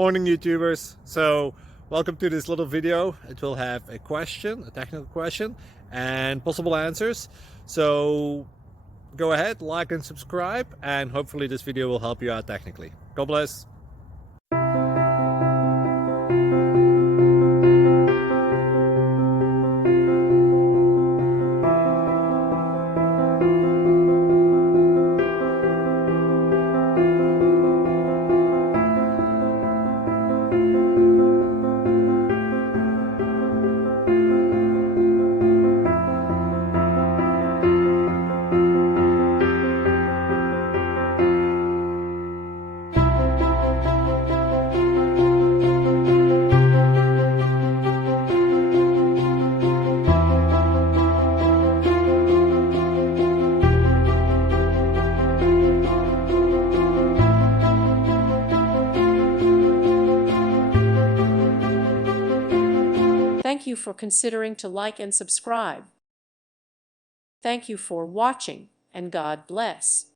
Morning YouTubers. So welcome to this little video. It will have a question, a technical question, and possible answers. So go ahead, like and subscribe, and hopefully this video will help you out technically. God bless. Thank you for considering to like and subscribe. Thank you for watching, and God bless.